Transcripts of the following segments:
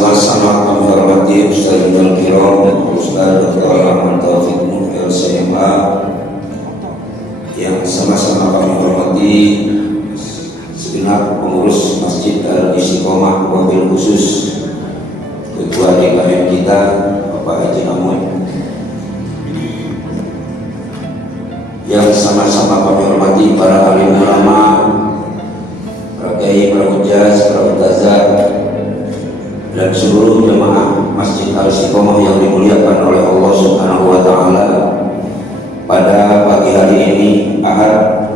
sama-sama kami hormati Ustadzul Kiram, Ustadz Dr. Rahman Taufik LCMA, yang sama-sama kami hormati segenap pengurus Masjid Al-Istiqomah, wabil khusus Ketua DKM kita Bapak Haji Amun, yang sama-sama kami hormati para alim ulama, para kiai, para hujjah, para ustazah, dan seluruh jemaah Masjid Al-Istiqomah yang dimuliakan oleh Allah Subhanahu wa Ta'ala. Pada pagi hari ini, Ahad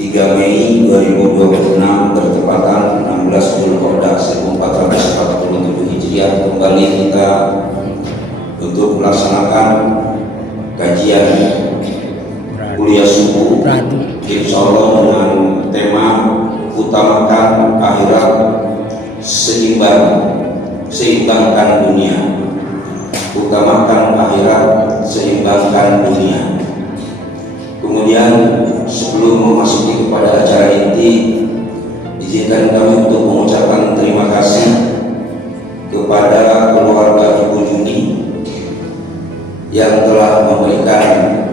3 Mei 2026, bertepatan 16 Zulqa'dah 1447 Hijriah, kembali kita untuk melaksanakan kajian kuliah subuh, insya Allah dengan tema utamakan akhirat, seimbangkan dunia. Utamakan akhirat, seimbangkan dunia. Kemudian sebelum memasuki kepada acara inti, izinkan kami untuk mengucapkan terima kasih kepada keluarga Ibu Juni yang telah memberikan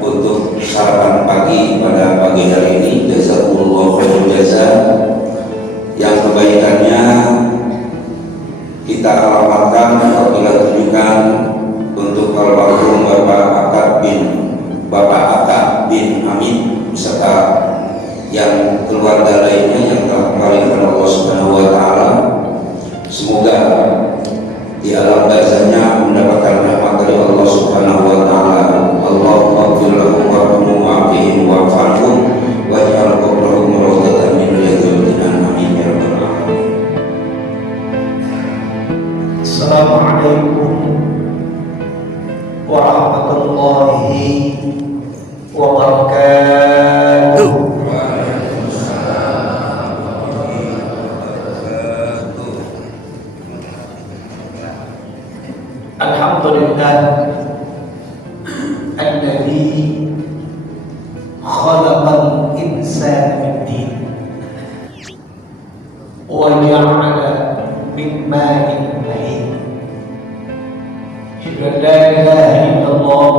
untuk sarapan pagi pada pagi hari ini. Jazakumullah khairul jazaa, yang kebaikannya kita alamatkan atau kita tunjukkan untuk almarhum Bapak Akab bin Amin beserta yang keluarga lainnya yang telah kembali kepada Allah Subhanahu wa Ta'ala. Semoga di alam barzahnya mendapatkan rahmat dari Allah Subhanahu wa Ta'ala. Allahumma ighfir lahum warhamhum wa'afihim wa'fu waj'al qabrahum rawdatan min riyadil jinan. Amin ya rabbal alamin. Assalamualaikum warahmatullahi wabarakatuh. Alhamdulillah alladzi khalaqal insana min tin wa ja'ala min ma'in mahin. Asyhadu an la ilaha illallah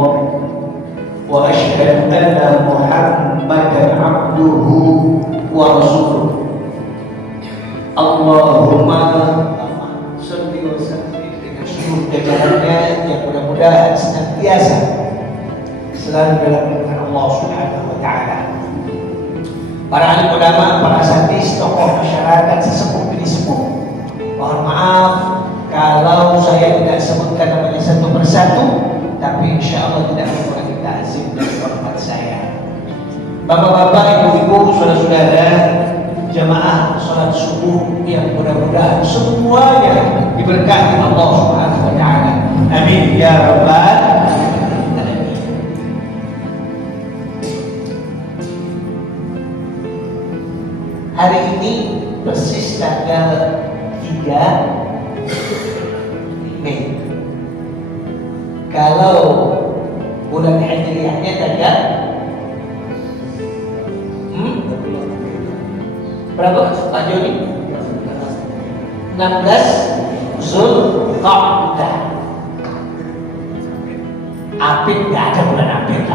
wa asyhadu anna Muhammadan 'abduhu wa rasuluh. Allahumma shalli wa sallim dengan seluruh jajarannya yang mudah-mudahan senantiasa selalu dalam lindungan Allah Subhanahu wa Ta'ala. Para alim ulama, para asatidz, tokoh masyarakat, sesepuh bini sepuh, mohon maaf kalau saya tidak sebutkan namanya satu persatu, tapi insya Allah tidak mengurangi ta'zim dan hormat saya. Bapak-bapak, ibu-ibu, saudara-saudara, jamaah sholat subuh yang mudah-mudahan semuanya diberkati Allah Subhanahu wa Ta'ala. Amin ya rabbal alamin. Hari ini persis tanggal 3 Mei. Kalau bulan Hijriahnya tanggal berapa Pak Joni? 16 Zulqa'dah. Apit, nggak ada bulan apit.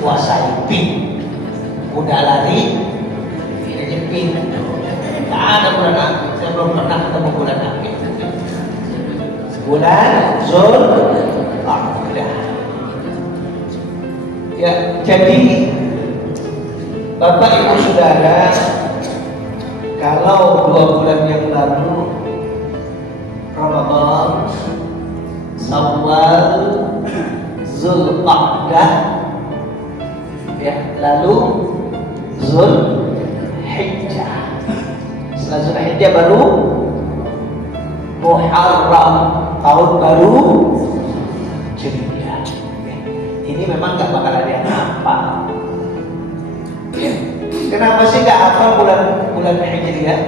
Kuasai pin, udah lari pin. Tak ada bulan apit. Saya belum pernah ketemu bulan apit. Bulan Zulqa'dah. Ya, jadi Bapak Ibu Saudara, kalau 2 bulan yang lalu Ramadan, Syawal, Zulqa'dah, ya, lalu Zulhijjah. Setelah Zulhijjah baru Muharram, tahun baru Hijriah. Ini memang gak bakal ada yang hafal. Ya. Kenapa sih gak hafal bulan Hijriah?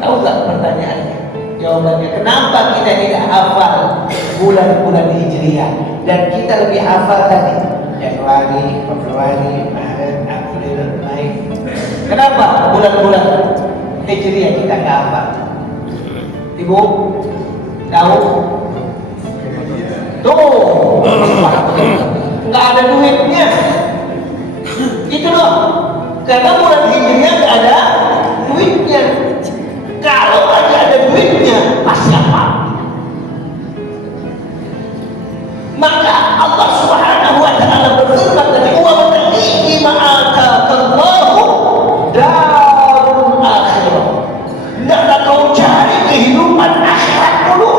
Tahu gak pertanyaannya? Jawabannya, kenapa kita tidak hafal bulan-bulan Hijriah dan kita lebih hafal tadi Januari, Februari, Maret, April, Mei. Kenapa bulan-bulan Hijriah kita nggak apa? Ibu tahu? Tuh, nggak ada duitnya. Itu loh, karena bulan Hijriah nggak ada duitnya. Kalau aja ada duitnya, pasti apa? Maka Allah Subhanahu wa taala berfirman tadi, "Wa man ma'atakallahu darul akhirah." Hendaklah kau cari kehidupan akhirat dulu.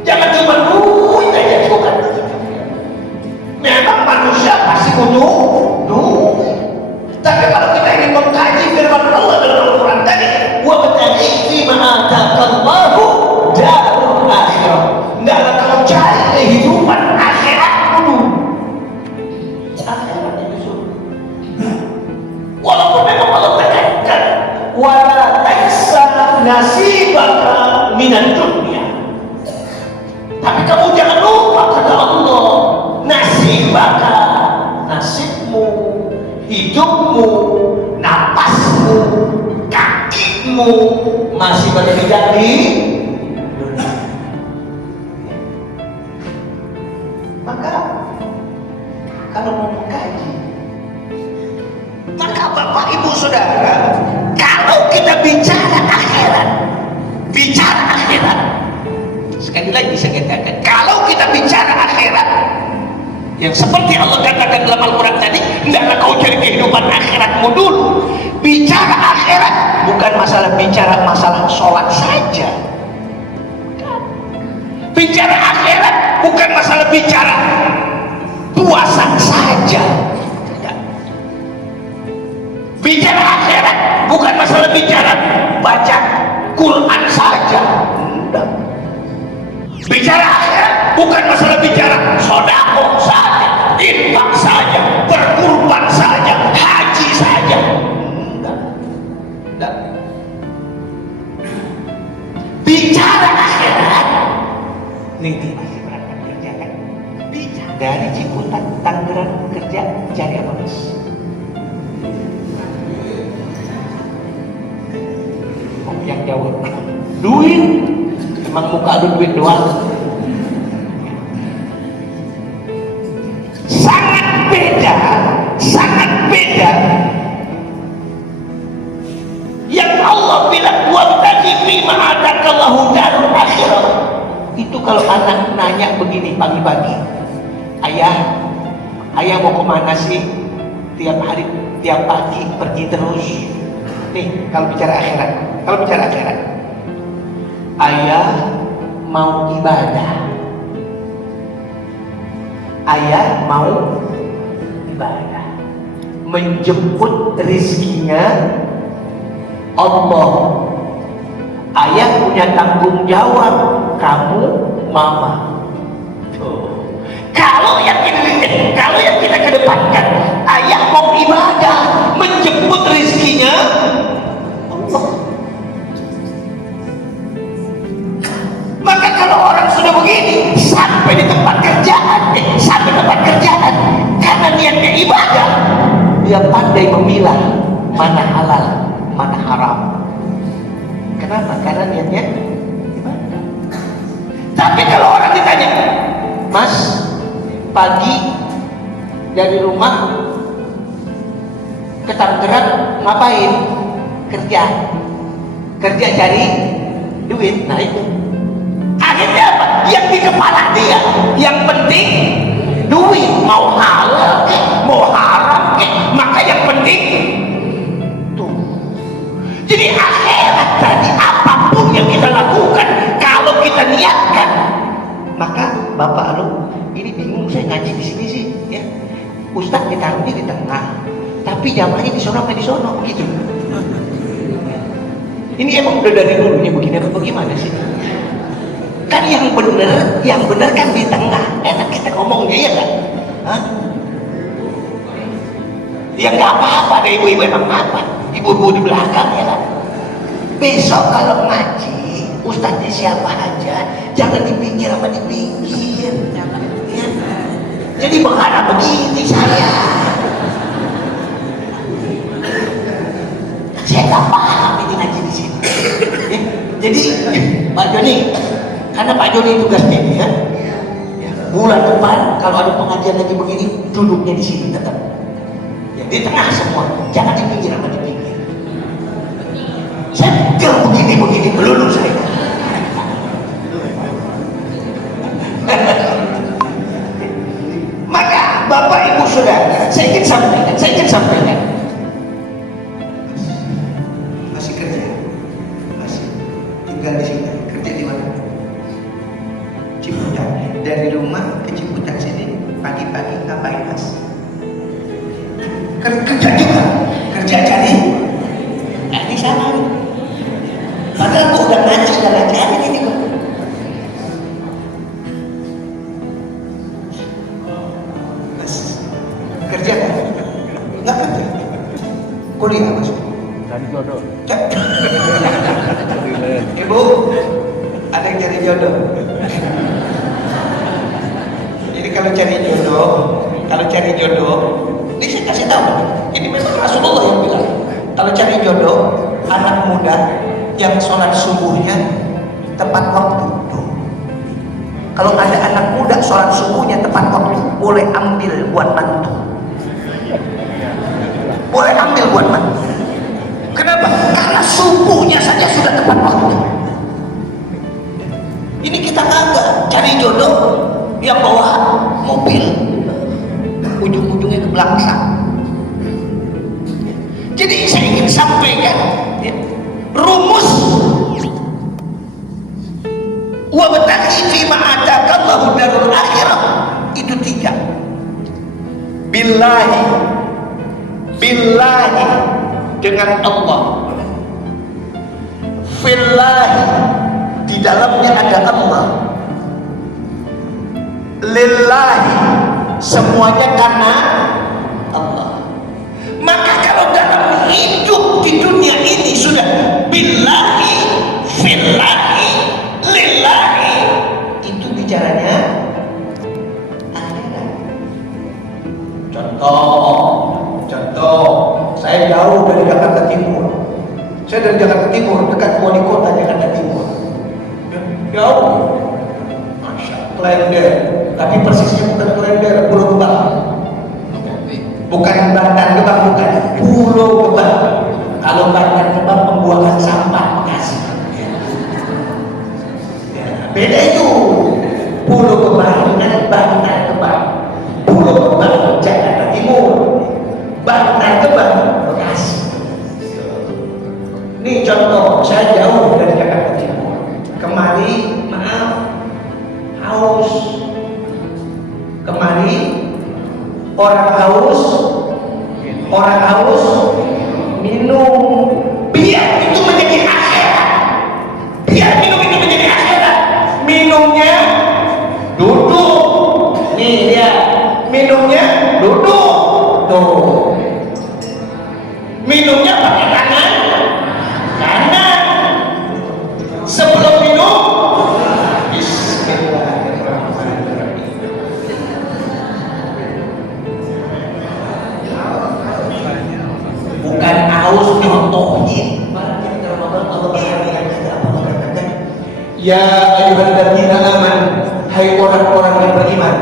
Jangan cuma duit aja, bukan. Memang manusia pasti butuh duit. Tapi kalau kita ingin mengkaji firman Allah dalam Al-Quran tadi, "Wa man ma'atakallahu darul akhirah." Hendaklah kau cari kehidupan akhirat dulu. Akhirat itu surga. Walaupun memang Allah tekankan, wala tansa nasibaka minan dunia. Tapi kamu jangan lupa kata Allah, nasibaka, nasibmu, hidupmu, napasmu, kakimu masih berbeda di dunia. Maka kalau mau mengkaji, maka Bapak Ibu Saudara, kalau kita bicara akhirat, sekali lagi saya katakan, kalau kita bicara akhirat, yang seperti Allah katakan dalam Al-Quran tadi, hendaklah kau cari kehidupan akhiratmu dulu. Bicara akhirat bukan bicara masalah sholat saja. Bicara akhirat bukan masalah bicara puasa saja. Bicara akhirat bukan masalah bicara baca Quran saja. Bicara akhirat bukan masalah bicara sedekah saja, infak saja, berkurban saja, haji saja. Enggak. Bicara akhirat, nih berangkat kerja kan? Bicara dari Ciputat, Tangerang kerja cari apa mas? Oh, yang jauh. Duit, emang muka ada duit doang. Sangat beda. Yang Allah bilang wabtaghi fima atakallahu darul akhirah. Itu kalau anak nanya begini pagi-pagi, ayah mau kemana sih? Tiap hari, tiap pagi pergi terus. Nih kalau bicara akhirat, ayah mau ibadah. Ayah mau ibadah, menjemput rizkinya Allah. Ayah punya tanggung jawab, kamu mama. Kalau yang kita kedepankan, ayah mau ibadah, menjemput rizkinya Allah. Maka kalau orang sudah begini sampai di tempat kerjaan, karena niatnya ibadah, dia pandai memilah mana halal, mana haram. Kenapa? Karena niatnya ibadah. Tapi kalau orang ditanya, Mas, pagi dari rumah ke Tangerang ngapain? Kerja cari duit. Nah itu akhirnya apa? Yang di kepala dia yang penting duit, mau halal mau haram maka yang penting tuh. Jadi akhirat tadi apapun yang kita lakukan, kalau kita niatkan, maka Bapak ini bingung saya ngaji di sini sih ya, Ustaz ditaruhnya di tengah tapi jamaahnya di sono gitu. Ini emang udah dari dulunya begini apa bagaimana sih? Kan yang benar kan di tengah, enak kita ngomongnya ya kan? Hah? Ya nggak apa-apa deh ibu-ibu, emang apa? Ibu-ibu di belakang ya kan? Besok kalau ngaji, ustadznya siapa aja, jangan di pinggir sama di pinggir. Ya. Jadi bagaimana begini saya? Saya nggak paham ini ngaji di sini. Ya, jadi Pak Joni, karena Pak Joni tugas ini ya, bulan depan kalau ada pengajian lagi begini, duduknya di sini tetap. Ya, di tengah semua, jangan di pinggir sama di pinggir. Saya begini melulu saya. Maka Bapak Ibu Saudara, saya ingin sampaikan. Masih kerja, masih tinggal di sini. Kerja di mana? Ciputat. Dari rumah ke Ciputat sini pagi-pagi ngapain Mas? Kerja juga, kerja cari. Di sana. Padahal aku udah ngaji dan ngajarin ini kok. Mas, kerja kan? Nggak kerja. Kuliah Mas. Cari jodoh. Ibu, ada yang cari jodoh. Jadi kalau cari jodoh, ini saya kasih tahu. Ini memang Rasulullah yang bilang. Kalau cari jodoh, anak muda yang sholat subuhnya tepat waktu. Tuh. Kalau ada anak muda sholat subuhnya tepat waktu, boleh ambil buat mantu. Boleh ambil buat mantu. Kenapa? Karena subuhnya saja sudah tepat waktu. Ini kita kagak cari jodoh yang bawa mobil, ujung-ujungnya ke belakang. Jadi saya ingin sampaikan ya, rumus wabtaghi fima atakallahu darul akhirah itu 3. Billahi dengan Allah, fillahi di dalamnya ada Allah, lillahi semuanya karena Allah. Maka kalau dalam hidup di dunia ini sudah billahi, fillahi, lillahi, itu bicaranya akhirat. Contoh, saya jauh dari Jakarta Timur. Saya dari Jakarta Timur, dekat wali kota Jakarta Timur. Jauh, Klender, tapi persisnya bukan Klender, Pulau Gebang. Bukan Bantar Gebang, bukan Pulau Gebang. Kalau Bantar Gebang pembuangan sampah Bekasi. Beda itu. Pulau Gebang dengan Bantar Gebang. Pulau Gebang Jakarta Timur, Bantar Gebang Bekasi. Ini contoh, saya jauh dari Jakarta Timur. Kemari, maaf, haus. Kemari, orang haus minum. Biar itu menjadi akhirat. Biar minum itu menjadi akhirat. Minumnya duduk. Nih dia, minumnya duduk. Tuh. Minumnya pakai tangan kanan. Sebelum minum, Bismillahirrahmanirrahim. Bukan haus nyontohin. Ya ayyuhalladzina amanu, hai orang-orang yang beriman,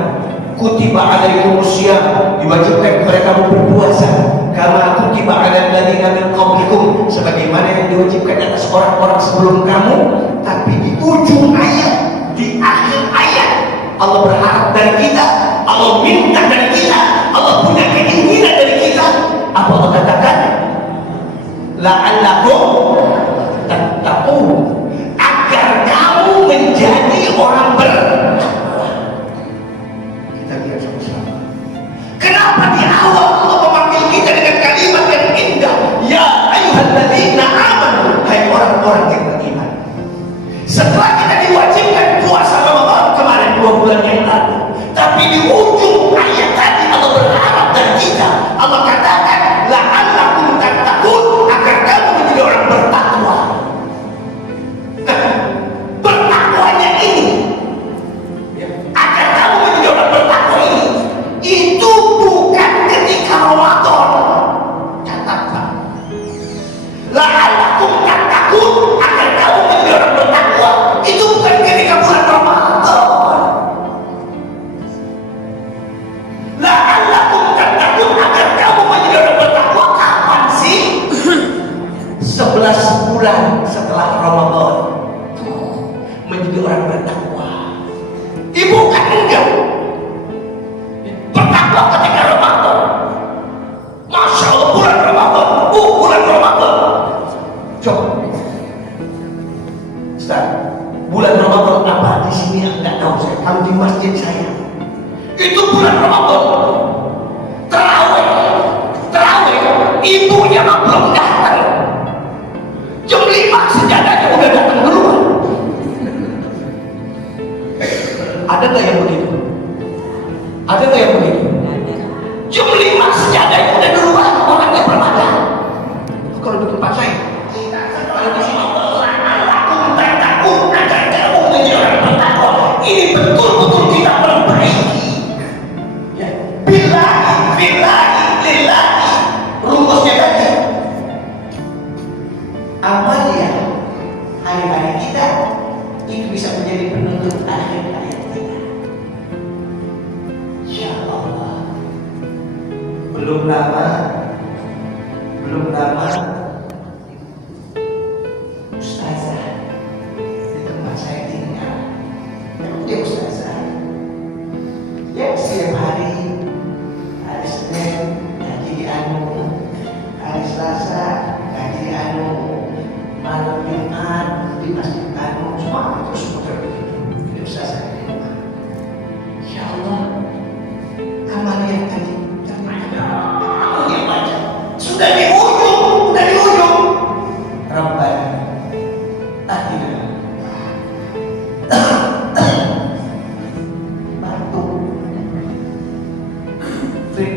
kutiba alaikumusiyam, diwajibkan kepada kamu berpuasa, kama kutiba alal ladzina min qablikum, sebagaimana yang diwajibkan atas orang-orang sebelum kamu. Tapi di ujung ayat, di akhir ayat, Allah berharap dari kita, Allah minta dari kita, Allah punya keinginan dari kita. Apa Allah katakan? La'allakum tattaqun, agar kamu menjadi orang bertakwa. Kita lihat sama-sama. Kenapa di awal Allah memanggil kita dengan kalimat yang indah? Ya ayyuhalladzina amanu, hai orang-orang yang beriman. Setelah kita diwajibkan puasa Ramadan kemarin 2 bulan yang lalu, tapi di ujung ayat tadi Allah berharap dari kita. Allah katakan la'allakum tattaqun, agar kamu menjadi orang bertakwa. Nah, bertakwanya ini, agar kamu menjadi orang bertakwa ini, itu bukan ketika Ramadan. Catat Pak. Ibu kan enggak. Bertakwa ketika Ramadan. Masya Allah, bulan Ramadan. Bulan Ramadan. Coba. Ustaz, bulan Ramadan apa di sini yang enggak tahu saya? Kalau di masjid saya, itu bulan Ramadan. Terawih, ibunya mah belum datang. Jam 5 sejadahnya udah datang duluan. Ada nggak yang begitu? Ada nggak yang begitu? Jam 5 sejadahnya udah duluan, orangnya bermata. Kalau di tempat saya, kalau di sini, ini betul-betul kita perbaiki. Ya. Billahi, lillahi. Rumusnya tadi. Amalia hari-hari kita itu bisa menjadi penutup akhir hayat kita. Ya Allah. Belum lama ustazah di tempat saya tinggal. Dia ustazah. Ya setiap hari Senin ngaji di Anu, hari Selasa ngaji di Anu, malam Jumat di masjid Anu, semua terus muter begitu. Dia ustazah di rumah. Ya Allah, amalia tadi ternyata yang baca sudah di ujung. Rabbana atina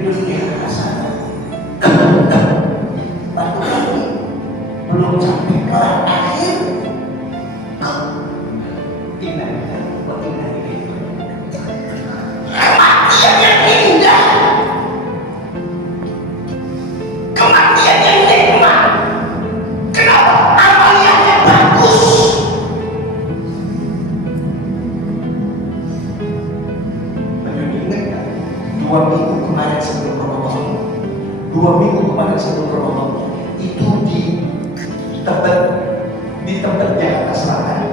dunia hasanah. Batu lagi belum sampai kelar akhir. Kematian yang indah, kematian yang nikmat. Kenapa? Amaliannya bagus. Ingat kan? 2 minggu kemarin sebelum Ramadan itu di Tebet Jakarta Selatan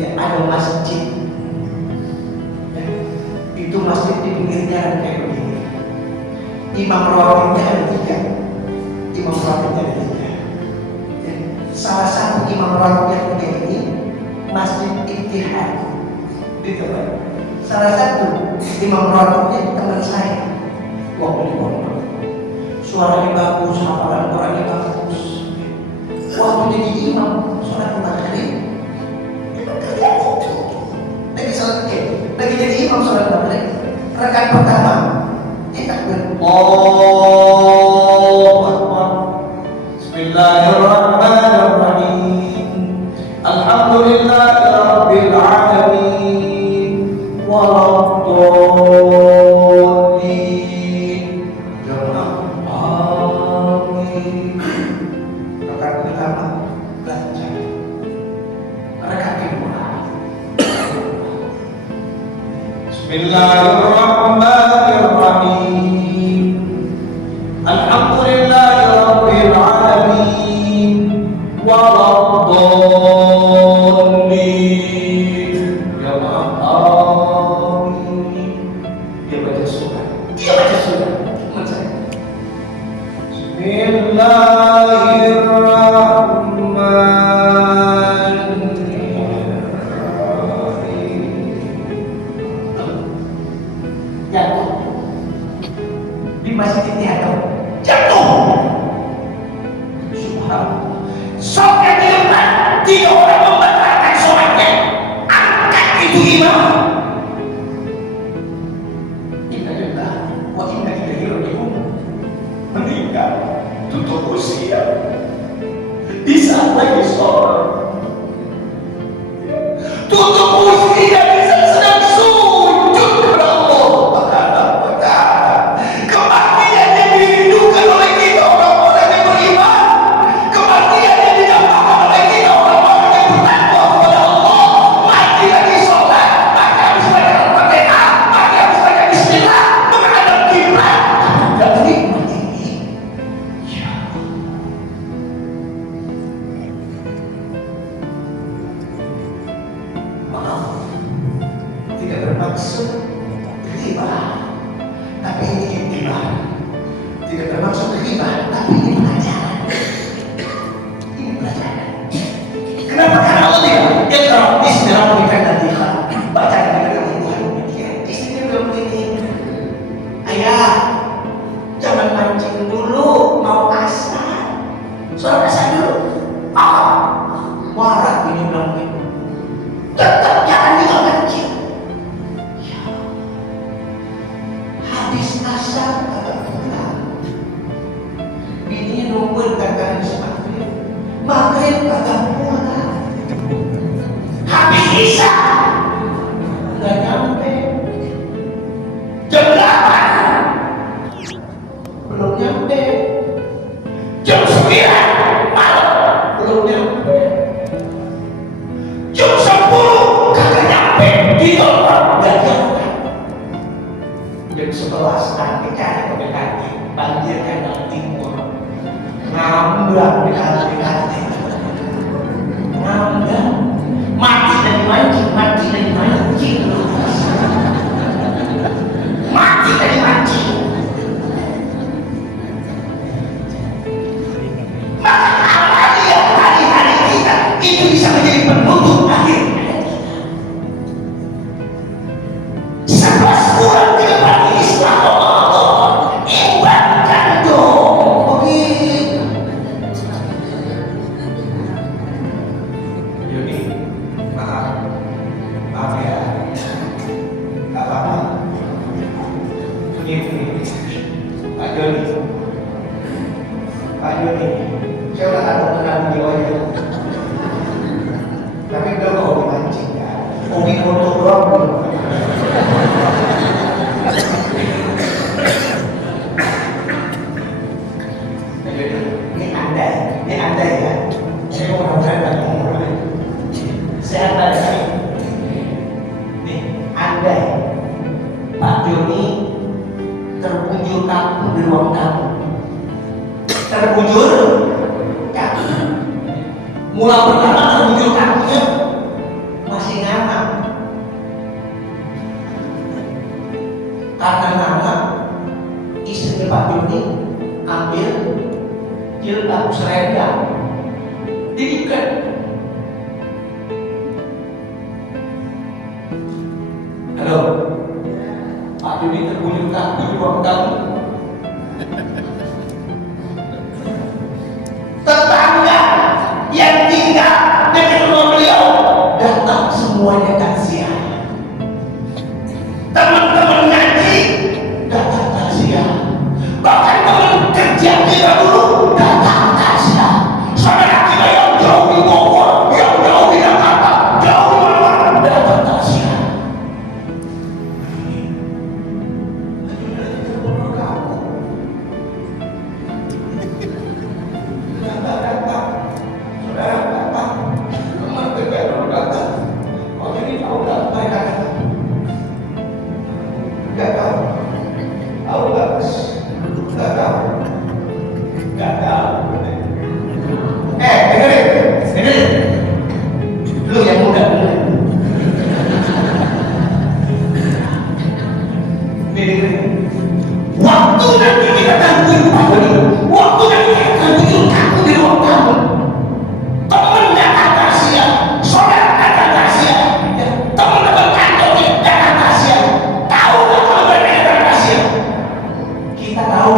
ya, ada masjid ya, itu masjid di pinggir jalan kayak begini. Imam rawatibnya ada 3 ya, salah satu imam rawatib yang kayak ini Masjid Ittihad di Tebet. Salah satu imam rawatibnya teman saya waktu di pondok. Suaranya bagus, hafalan Qurannya bagus. Waktu jadi imam sholat maghrib, lagi jadi imam sholat maghrib, rakaat pertama kita Allahu Akbar. Bismillahirrahmanirrahim. Alhamdulillahirabbil alamin. Bismillahirrahmanirrahim. Alhamdulillahirabbil alamin. Waladdallin. Ya amin. Dia baca surah. Jatuh di masjid Ittihad, jatuh. Subhanallah. Sholat di depan, 3 orang membatalkan sholatnya. Angkat itu imam. Inna lillahi wa inna ilaihi raji'un. Meninggal tutup usia di saat lagi sholat. Tutup usia di saat sedang sujud kepada Allah. Kematian yang dirindukan oleh kita orang-orang yang beriman, kematian yang didapatkan oleh kita orang-orang yang bertakwa kepada Allah. Mati lagi sholat, maka bermaksud riba, tapi ini iktibar. Tidak bermaksud riba, tapi ini pelajaran. Ini pelajaran. Kenapa? Karena Allah tidak iqra bismi rabbika alladzi khalaq. Baca dengan nama Tuhan. Istrinya belum ini. Ayah, jangan mancing dulu, mau asar. Sholat asar dulu. Warak ini bilang gitu. Tetap jangan tinggal mancing. Ya. Habis asar agak pulang. Bini nungguin kata maghrib. Maghrib agak pulang. Habis isya nggak nyampe. Jam 8 belum nyampe. Jam 9 malam belum nyampe. Jam 10 kagak nyampe. Di tempat nggak nyampe. Jam 11 nanti cari PKT banjir kanal timur. Ngambang di kanal PKT. Ngambang. Mati dari mancing, mati dari mancing. Mati dari mancing. Maka apa dia hari-hari kita itu bisa menjadi penutup akhir. 11 bulan tidak berarti Islam. Ibaratkan dong. Begitu. Yuni, maaf ya. Gak apa-apa. Begini, Pak Joni. Pak Joni, saya udah tahu kenal jiwanya. Tapi belum mau dimancing ya. Hobi foto doang belum. Ini anda ya. Saya mau ngomong. Saya tanya. Nih, anda Pak Joni terbujur kaku di ruang tamu. Terbujur kaku. Mula pertama terbujur kakunya masih ngantuk. Karena ngantuk, istri Pak Joni ambil jilbab selendang diikat. Halo, Pak Joni terbujur kaku di ruang tamu. Tetangga yang tinggal dekat rumah beliau datang semuanya takziah. Teman-teman ngaji datang takziah. Bahkan teman kerja kita dulu datang takziah. Saudara kita yang jauh di Bogor, yang jauh di Jakarta, jauh di mana-mana datang takziah. Waktu nanti kita gangguin Pak Joni, waktu nanti kita gangguin kamu di ruang tamu. Teman datang takziah, saudara datang takziah, teman-teman kantornya datang takziah. Tahu nggak kalau mereka datang takziah? Kita tahu,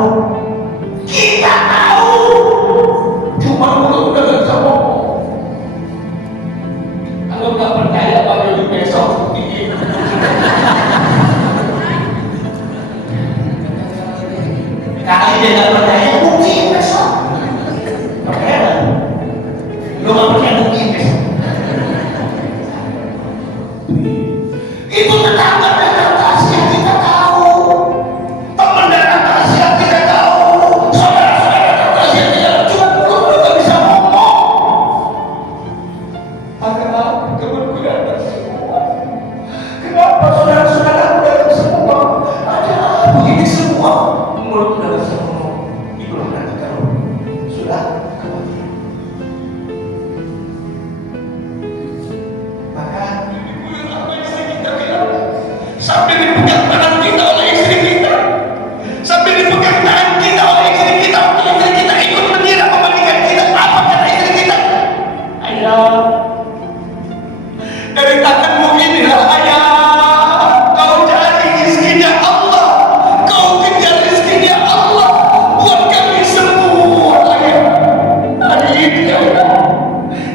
kita tahu. Cuma mulut udah nggak bisa ngomong. Kalau nggak percaya Pak Joni besok bikin. Kalau dia nggak percaya, buktiin besok. Percaya nggak? Lu nggak percaya, buktiin besok. Itu tetangga datang takziah kita tahu, teman datang takziah kita tahu, saudara-saudara datang takziah kita tahu. Cuma mulut lu nggak bisa ngomong. Kenapa temanku datang semua? Kenapa saudara-saudara datang semua? Ada begini semua. Mulut udah bisa ngomong. Ibu nanti kalau sudah khawatir. Maka apa yang kita bilang? sampai dipegang tangan kita oleh istri kita, sampai dipegang tangan kita oleh istri kita, untuk istri kita ikut mengira pemandingan kita. Apa kata istri kita? Ayah, dari tanganmu inilah ayah, kau cari rezekinya Allah, kau kejar rezekinya Allah buat kami semua ayah. Hari ini ayah,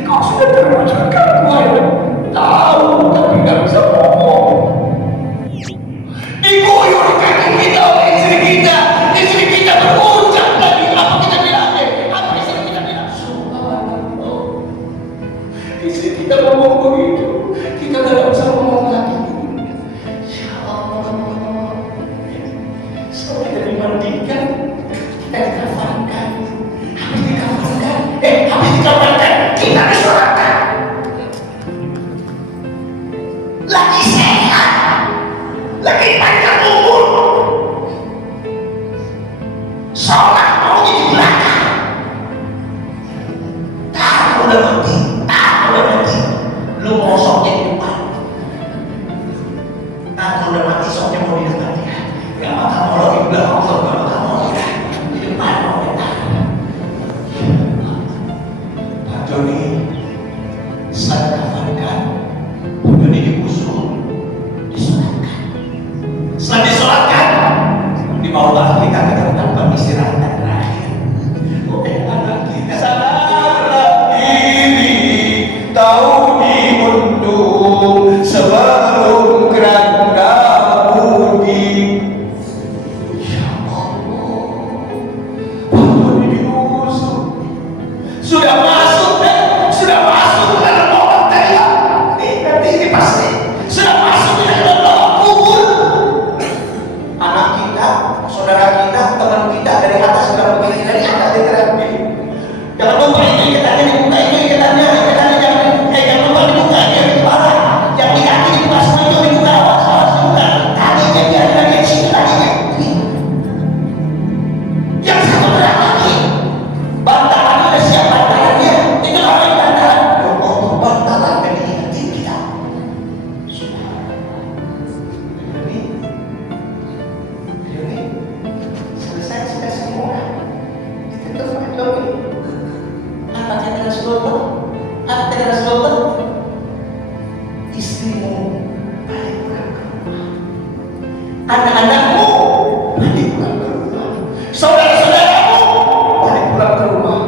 kau sudah terwujudkan ayah, tahu tapi gak bisa ngomong. Diguyur kaki kita oleh istri kita berucap tadi, apa kita bilang? Apa istri kita bilang? Subhanallah. Istri kita ngomong begitu, kita gak bisa ngomong lagi. Ya Allah, setelah kita dimandikan, kita dikafankan. Habis dikafankan, kita disolatkan. Lagi sehat, lagi panjang umur, sholat mau di belakang. Tahu udah mati, lu mau soknya di depan. Kalau udah mati soknya mau di depan ya. Gak bakal mau di belakang, gak bakal mau di depan mau kita. Pak Joni, saya kafankan, Pak Joni diusul, disolatkan. Setelah disolatkan, dibawa kita ke tempat istirahat terakhir. Oke, anak kita sadarlah diri, tahu diuntung sebelum keranda budi. Ya Allah, Pak diusung, sudah masuk ke dalam orang kaya. Ini pasti sudah masuk ke dalam kubur. Anak kita, saudara kita, teman kita dari atas sudah begini, dari atas dia terapi. Jangan lupa ini katanya dibuka, ini katanya jangan lupa dibuka, dia dibuka, yang di kaki dibuka, semua itu dibuka, awas dibuka. Tadi dia lagi sini lagi. Yang satu berat lagi, bantalan udah siap bantalannya, itu orang yang bantalan. Oh, bantalan dari hati kita. Ini selesai sudah semua. Kita terus lagi. Apa kata Rasulullah? Apa kata Rasulullah? Istrimu balik pulang ke rumah, anak-anakmu balik pulang ke rumah, saudara-saudaramu balik pulang ke rumah.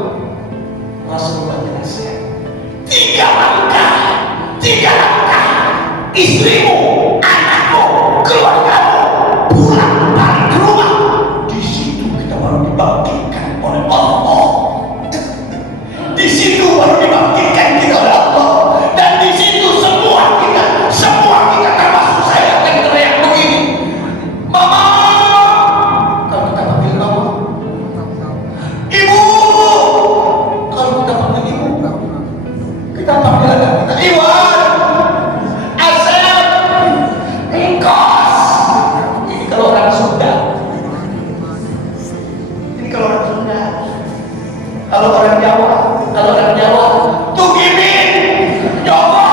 Rasulullah jelaskan tiga langkah, istrimu, anakmu, keluargamu pulang balik ke rumah. Di situ kita baru dibangkitkan oleh Allah. Di situ baru dibangkitkan kita oleh Allah. Dan di situ semua kita termasuk saya yang teriak begini, Mama. Kalau kita panggil Mama, Ibu. Kalau kita panggil Ibu, kita panggil anak kita Iwan, Asep, Ingkos. Ini kalau orang Sunda. Kalau orang Jawa, Tugimin, Jawa.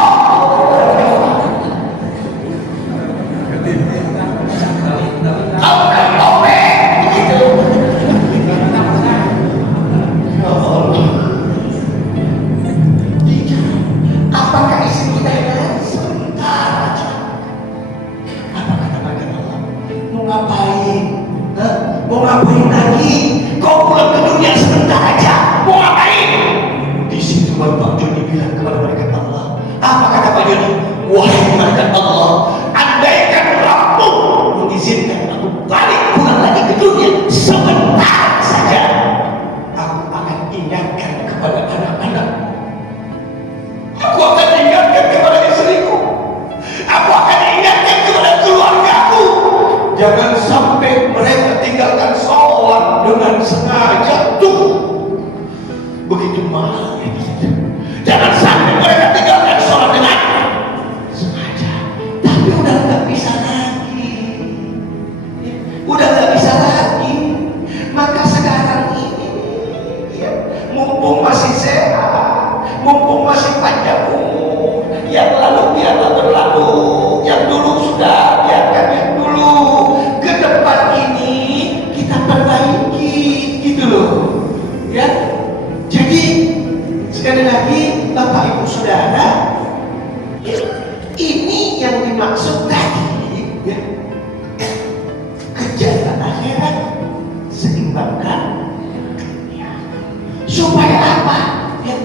Kalau kan Ope, begitu. Ya Allah. Apakah istri kita ini sebentar aja? Apa kata Allah? Mau ngapain? Mau ngapain lagi? Kau pulang ke dunia sebentar aja. Mau ngapain? Di situ baru Pak Joni bilang kepada malaikat Allah. Apa kata Pak Joni? Wahai malaikat Allah, andaikan Rabbu mengizinkan aku balik pulang lagi ke dunia sebentar saja, aku akan ingatkan kepada anak-anak, aku akan ingatkan kepada istriku, aku akan ingatkan kepada keluargaku. Jangan sampai mereka tinggalkan sholat dengan sengaja tuh. Begitu malam ini. Jangan sampai mereka tinggalkan sholat dengan sengaja. Tapi udah nggak bisa lagi. Udah nggak bisa lagi. Maka sekarang ini, ya, mumpung masih sehat, mumpung masih panjang umur, yang lalu biarlah berlalu, yang dulu sudah biarkan Kejar akhirat, seimbangkan dunia. Supaya apa? Ya,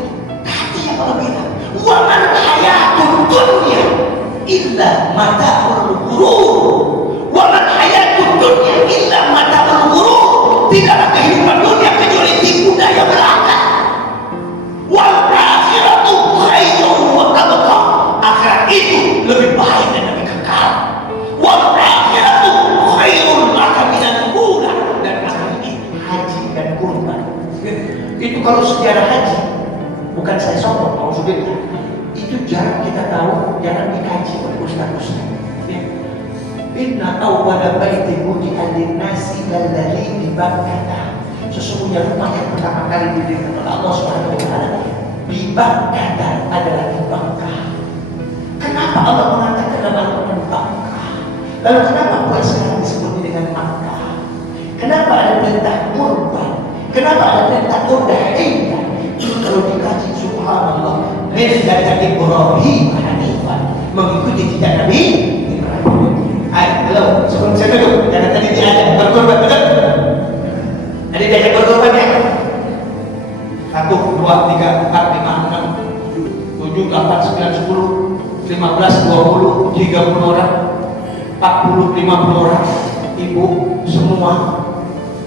tadi yang Allah bilang, wa man hayatud dunya illa mata'ul ghurur. Wa man hayatud dunya illa mata'ul ghurur. Tidaklah kehidupan dunia kecuali tipu daya belaka. Wal akhiratu khairun wa abqa. Akhirat itu lebih baik dan lebih kekal. Wal akhiratu khairun laka minal ula. Dan akhirat itu haji dan kurban. Itu kalau sejarah haji, bukan saya sombong, mau sudah itu jarang kita tahu, jarang dikaji oleh ustaz-ustaz. Ya. Inna awwala baiti wudi'a lin-nasi lalladzi bi Bakkah. Sesungguhnya rumah yang pertama kali didirikan oleh Allah Subhanahu wa taala di Bakkah adalah di Bakkah. Kenapa Allah mengatakan nama Al-Quran Bakkah? Lalu kenapa puasa disebut dengan Makkah? Kenapa ada perintah kurban? Kenapa ada perintah udhiyah? Itu kalau dikaji, subhanallah, millata Ibrahim hanifan, mengikuti jejak Nabi Ibrahim. Halo, sebelum saya duduk, jangan tadi diajak berkorban, betul? Tadi diajak berkorban ya? 1, 2, 3, 4, 5, 6, 7, 8, 9, 10, 15, 20, 30 orang, 40, 50 orang, ibu semua,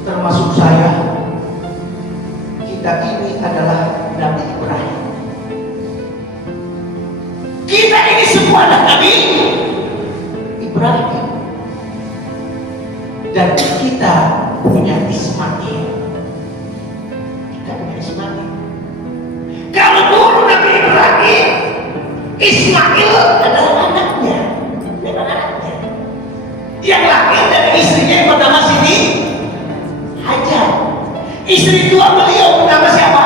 termasuk saya. Kita ini adalah Nabi Ibrahim. Kita ini semua adalah Nabi Ibrahim. Dan kita punya Ismail. Kita punya Ismail. Kalau dulu Nabi Ibrahim, Ismail adalah anaknya. Memang anaknya. Yang lahir dari istrinya yang bernama Siti Hajar. Istri tua beliau bernama siapa?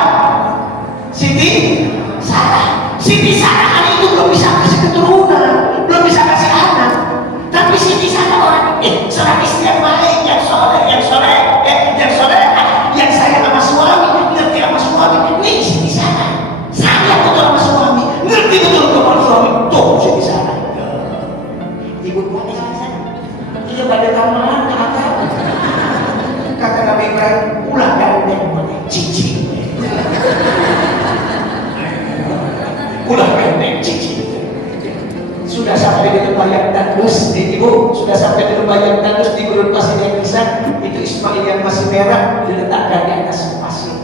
Siti Sarah. Siti Sarah hari itu belum bisa kasih keturunan, belum bisa kasih anak. Tapi Siti Sarah orang seorang istri yang baik, yang soleh, yang sayang sama suami, ngerti sama suami. Ini Siti Sarah. Sayang betul sama suami, ngerti betul sama suami. Tuh Siti Sarah. Ibu tuanya sana. Iya pada kamar kata. Kata Nabi Ibrahim, ulah gandeng cici. Ulah gandeng cici. Sudah sampai di Lembayan Tandus, ibu sudah sampai di Lembayan Tandus di gurun pasir yang bisa. Itu Ismail yang masih merah diletakkan di atas pasir.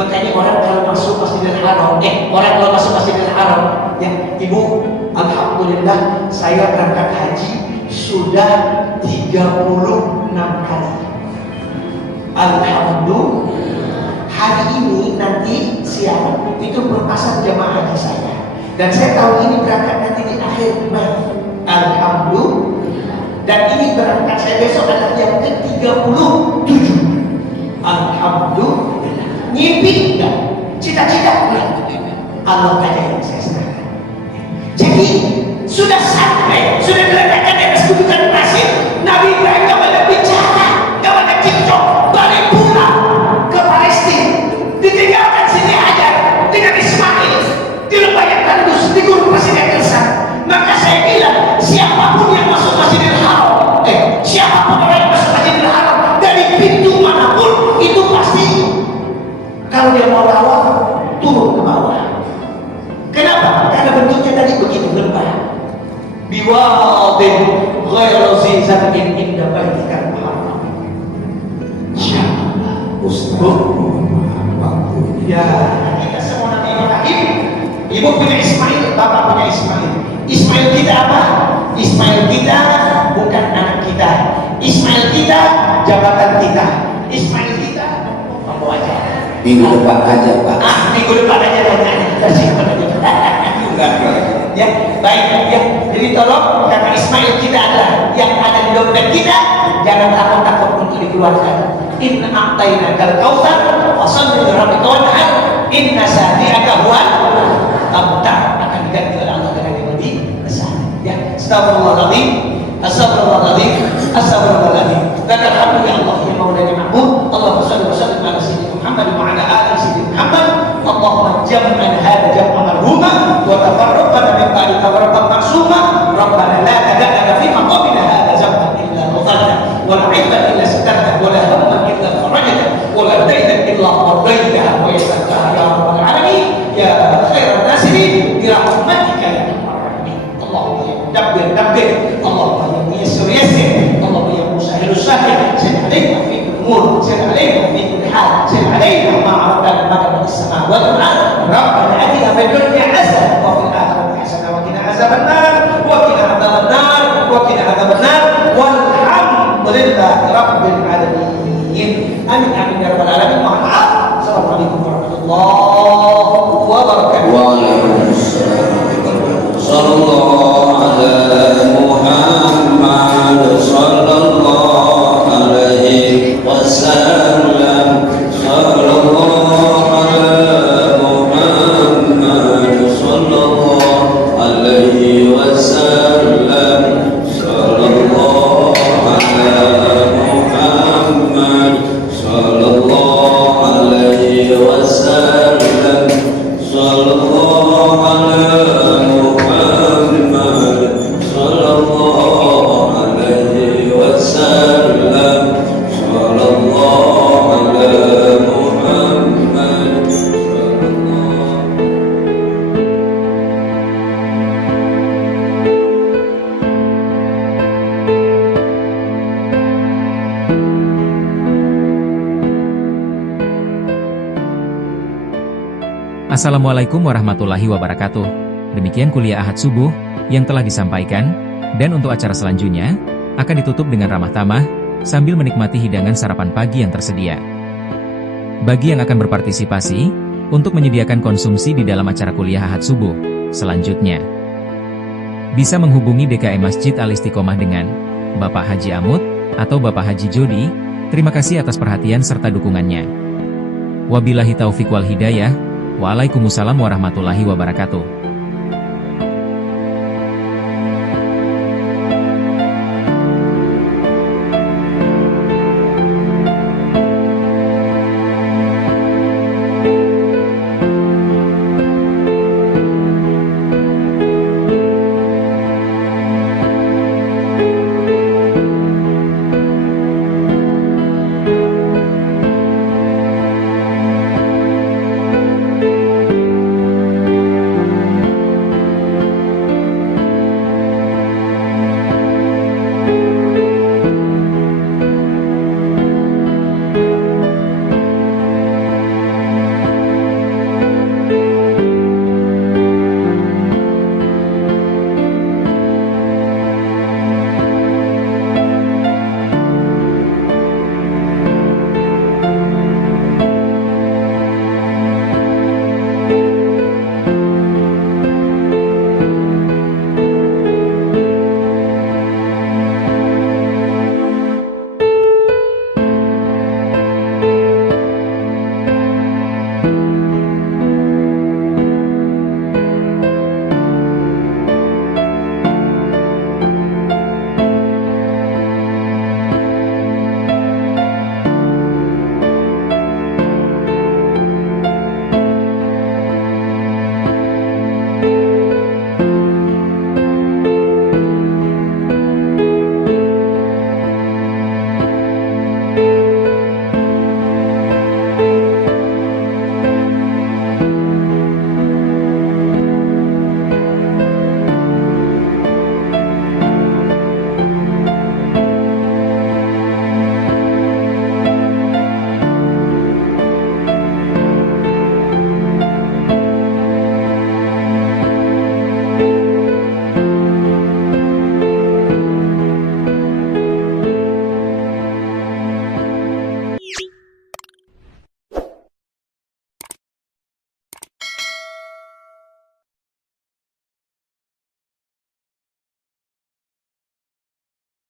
Makanya orang kalau masuk Masjidil Haram, orang kalau masuk Masjidil Haram, ya ibu, alhamdulillah saya berangkat haji sudah 36 kali. Alhamdulillah, hari ini nanti siang itu berpasang jamaah haji saya. Dan saya tahun ini berangkat nanti di akhir Mei. Alhamdulillah. Dan ini berangkat saya besok adalah yang ke-37. Alhamdulillah. Ngimpi enggak? Cita-cita enggak? Allah aja yang saya serahkan. Jadi sudah sampai, sudah diletakkan di atas gunungan pasir. Nabi Ibrahim gak banyak bicara, gak banyak cipta, balik pulang ke Palestina, ditinggalkan Siti Hajar dengan Ismail di Lembayan Tandus di gurun pasir yang gersang. Maka saya bilang, siapapun yang masuk Masjidil Haram, siapapun orang yang masuk Masjidil Haram dari pintu manapun, itu pasti kalau dia mau lawak turun ke bawah. Kenapa? Karena bentuknya tadi begitu lembah. Biwadin ghairu zizatin inda baitikal muharram. Insyaallah Ustaz. Ya, kita semua Nabi Ibrahim. Ibu punya Ismail, bapak punya Ismail. Ismail kita apa? Ismail kita bukan anak kita. Ismail kita jabatan kita. Ismail kita mau aja. Minggu depan aja Pak. Minggu depan aja tanya. Kita siapa aja. Ya, baik ya. Jadi tolong, karena Ismail kita adalah yang ada di dompet kita, jangan takut-takut untuk dikeluarkan. Inna a'tainakal kautsar fasholli li rabbika wanhar inna shani'aka huwal abtar. Akan diganti oleh Allah dengan yang lebih besar. Ya, astagfirullahaladzim, astagfirullahaladzim, astagfirullahaladzim. Lakal hamdu ya Allah ya maulana ma'bud. Allahumma shalli wa sallim ala sayyidina Muhammad wa ala ali sayyidina Muhammad. Allahumma jam'an hadha jam'an marhuma wa tafarraqna min ba'di tafarraqan ma'suma. Rabbana la tada'na fi maqamina hadha benar. Walhamdulillahi rabbil alamin. Amin amin ya rabbal alamin. Mohon maaf. Assalamualaikum warahmatullahi wabarakatuh. Waalaikumsalam Sallallahu ala Muhammad Sallallahu alaihi wasallam. Sallallahu ala Muhammad Sallallahu alaihi wasallam. Sallallahu ala Muhammad Sallallahu alaihi wasallam. Sallallahu ala Muhammad Sallallahu alaihi wasallam. Sallallahu ala Muhammad Sallallahu. Assalamualaikum warahmatullahi wabarakatuh. Demikian kuliah Ahad Subuh yang telah disampaikan, dan untuk acara selanjutnya akan ditutup dengan ramah tamah sambil menikmati hidangan sarapan pagi yang tersedia. Bagi yang akan berpartisipasi untuk menyediakan konsumsi di dalam acara kuliah Ahad Subuh selanjutnya, bisa menghubungi DKM Masjid Al-Istiqomah dengan Bapak Haji Amut atau Bapak Haji Jodi. Terima kasih atas perhatian serta dukungannya. Wabillahi taufiq wal hidayah. Waalaikumsalam warahmatullahi wabarakatuh.